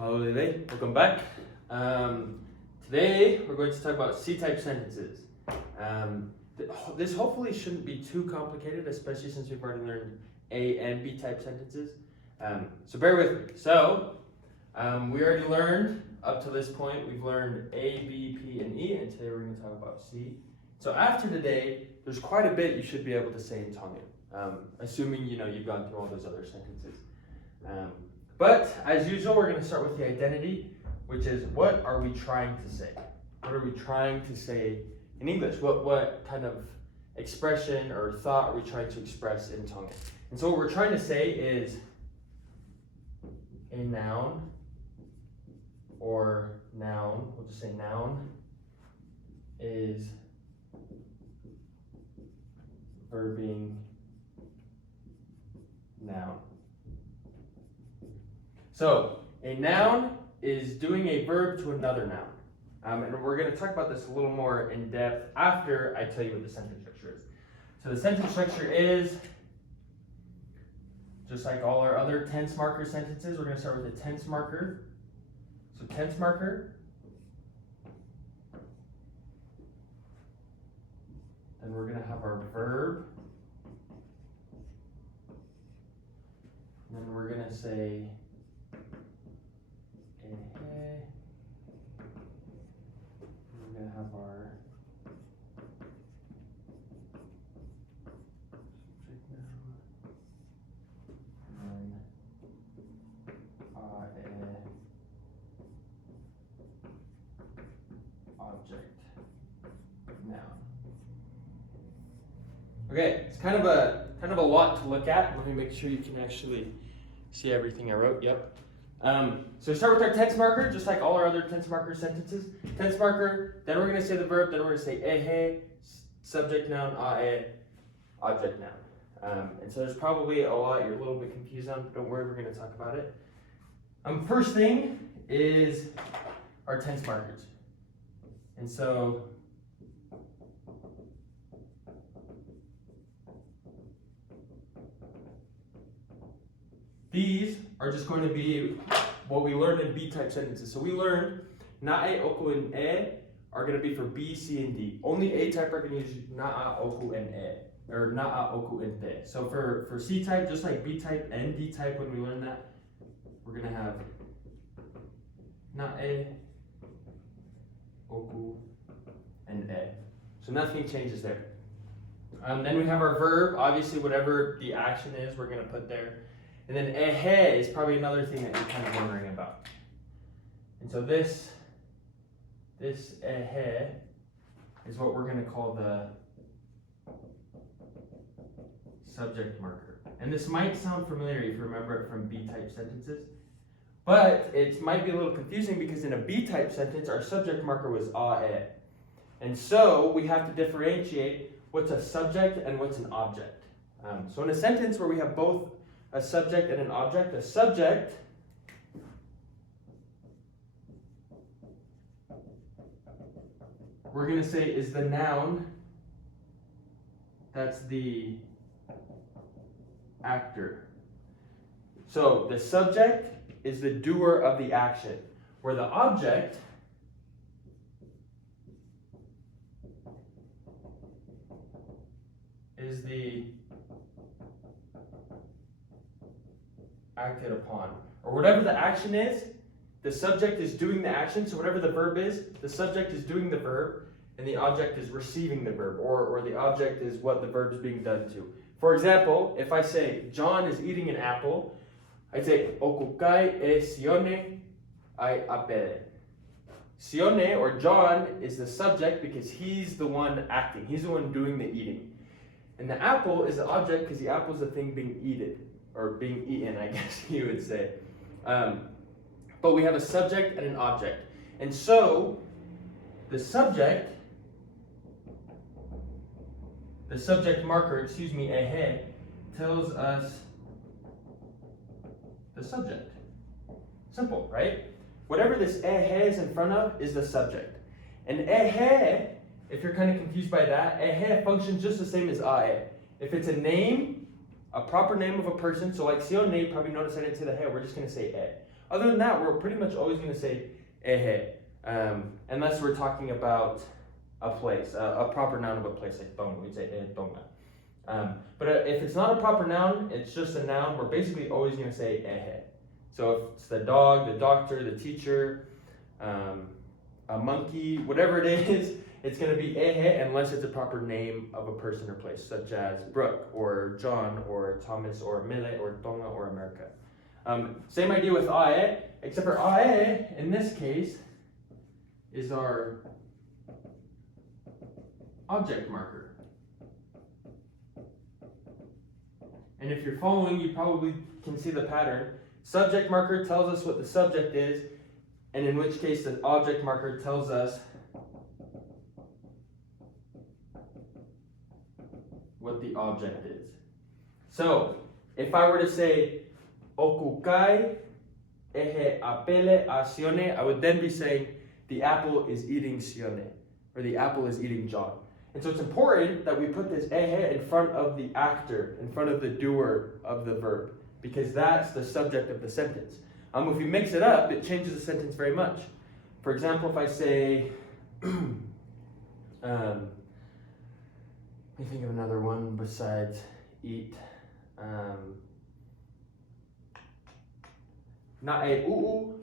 Mahalo, welcome back. Today we're going to talk about C-type sentences. This hopefully shouldn't be too complicated, especially since we've already learned A and B-type sentences. So bear with me. So we already learned up to this point, we've learned A, B, P, and E, and today we're going to talk about C. So after today, there's quite a bit you should be able to say in Tongan, assuming you've gone through all those other sentences. But as usual, we're going to start with the identity, which is what are we trying to say? What are we trying to say in English? What kind of expression or thought are we trying to express in Tongan? And so what we're trying to say is a noun or noun, we'll just say noun, is verbing noun. So a noun is doing a verb to another noun. And we're going to talk about this a little more in depth after I tell you what the sentence structure is. So the sentence structure is, just like all our other tense marker sentences, we're going to start with a tense marker. So tense marker. Then we're going to have our verb. And then we're going to say we're going to have our object noun. Okay, it's kind of a lot to look at. Let me make sure you can actually see everything I wrote. Yep. So start with our tense marker, just like all our other tense marker sentences. Tense marker, then we're going to say the verb, then we're going to say ehe, subject noun, ae, object noun. And so there's probably a lot you're a little bit confused on, but don't worry, we're going to talk about it. First thing is our tense markers. And so these are just going to be what we learned in B-type sentences. So we learned na'e, oku, and e are going to be for B, C, and D. Only A-type are going to use na'a, oku, and e, or na'a, oku, and te. So for C-type, just like B-type and D-type, when we learn that, we're going to have na'e, oku, and e. So nothing changes there. Then we have our verb. Obviously, whatever the action is, we're going to put there. And then ehe is probably another thing that you're kind of wondering about. And so this ehe is what we're going to call the subject marker. And this might sound familiar if you remember it from B-type sentences, but it might be a little confusing because in a B-type sentence, our subject marker was ae. And so we have to differentiate what's a subject and what's an object. So in a sentence where we have both a subject and an object, a subject we're going to say is the noun that's the actor. So the subject is the doer of the action, where the object is the acted upon. Or whatever the action is, the subject is doing the action. So whatever the verb is, the subject is doing the verb, and the object is receiving the verb, or the object is what the verb is being done to. For example, if I say John is eating an apple, I'd say okukai e sione ai apere. Sione, or John, is the subject because he's the one acting. He's the one doing the eating. And the apple is the object because the apple is the thing being eaten. Or being eaten, I guess you would say. But we have a subject and an object. And so, the subject marker, ehe, tells us the subject. Simple, right? Whatever this ehe is in front of is the subject. And ehe, if you're kind of confused by that, ehe functions just the same as ae. If it's a name, a proper name of a person, so like Sione, probably notice I didn't say the he, we're just going to say e. Other than that, we're pretty much always going to say ehe, unless we're talking about a place, a proper noun of a place like tonga. We'd say tonga. But if it's not a proper noun, it's just a noun, we're basically always going to say ehe. So if it's the dog, the doctor, the teacher, a monkey, whatever it is, it's going to be ehe unless it's a proper name of a person or place, such as Brooke or John or Thomas or Mille or Tonga or America. Same idea with ae, except for ae in this case is our object marker. And if you're following, you probably can see the pattern. Subject marker tells us what the subject is, and in which case the object marker tells us what the object is. So, if I were to say, okukai ehe apele a Sione, I would then be saying, the apple is eating Sione, or the apple is eating John. And so it's important that we put this ehe in front of the actor, in front of the doer of the verb, because that's the subject of the sentence. If we mix it up, it changes the sentence very much. For example, if I say, let me think of another one besides eat. Na e uu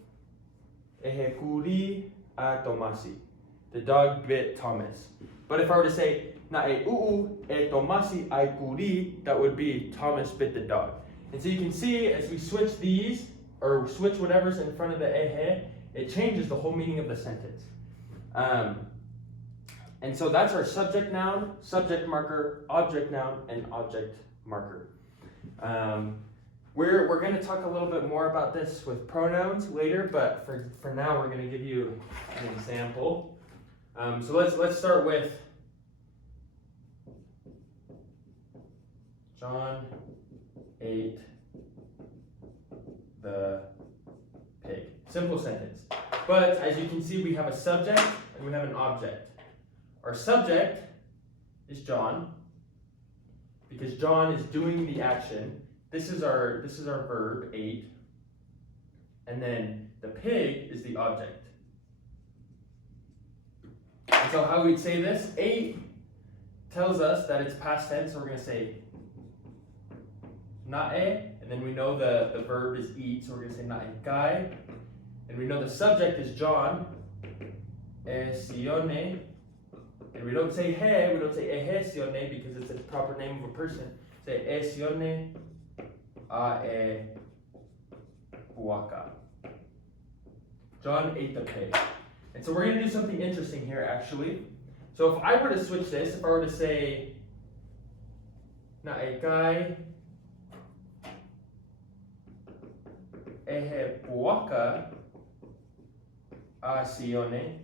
ehe kuri a Tomasi. The dog bit Thomas. But if I were to say, na e uu e Tomasi ai kuri, that would be Thomas bit the dog. And so you can see as we switch these, or switch whatever's in front of the ehe, it changes the whole meaning of the sentence. And so that's our subject noun, subject marker, object noun, and object marker. We're going to talk a little bit more about this with pronouns later, but for now we're going to give you an example. So let's start with John ate the pig. Simple sentence. But as you can see, we have a subject and we have an object. Our subject is John, because John is doing the action. This is our verb, ate. And then the pig is the object. And so how we'd say this, ate tells us that it's past tense, so we're going to say nae, and then we know the verb is eat, so we're going to say nae kai. And we know the subject is John, e sione. And we don't say he, we don't say ehe sione because it's a proper name of a person. Say e sione a e buaka. John ate the pig. And so we're going to do something interesting here actually. So if I were to switch this, if I were to say nae kai ehe buaka a sione,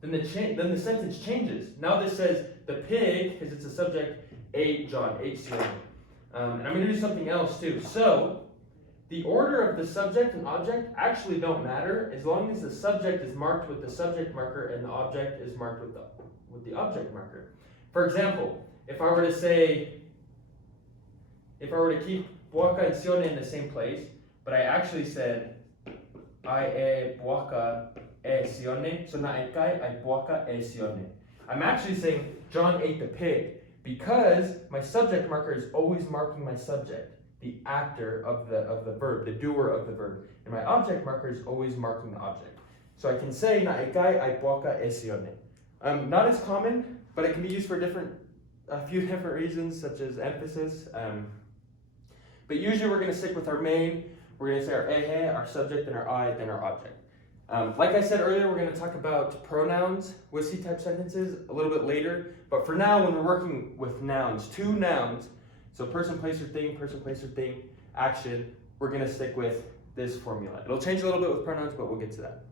then the sentence changes. Now this says the pig, because it's a subject, ate John, ate Sione. And I'm going to do something else too. So the order of the subject and object actually don't matter as long as the subject is marked with the subject marker and the object is marked with the object marker. For example, if I were to keep Buaka and Sione in the same place, but I actually said I e Buaka e Sione, so na e kai I Buaka e Sione. I'm actually saying John ate the pig because my subject marker is always marking my subject, the actor of the verb, the doer of the verb, and my object marker is always marking the object. So I can say na e kai I Buaka e Sione. Not as common, but it can be used for a few different reasons, such as emphasis. But usually we're going to stick with our main. We're going to say our ehe, our subject, and our I, then our object. Like I said earlier, we're going to talk about pronouns with C-type sentences a little bit later. But for now, when we're working with nouns, two nouns, so person, place, or thing, action, we're going to stick with this formula. It'll change a little bit with pronouns, but we'll get to that.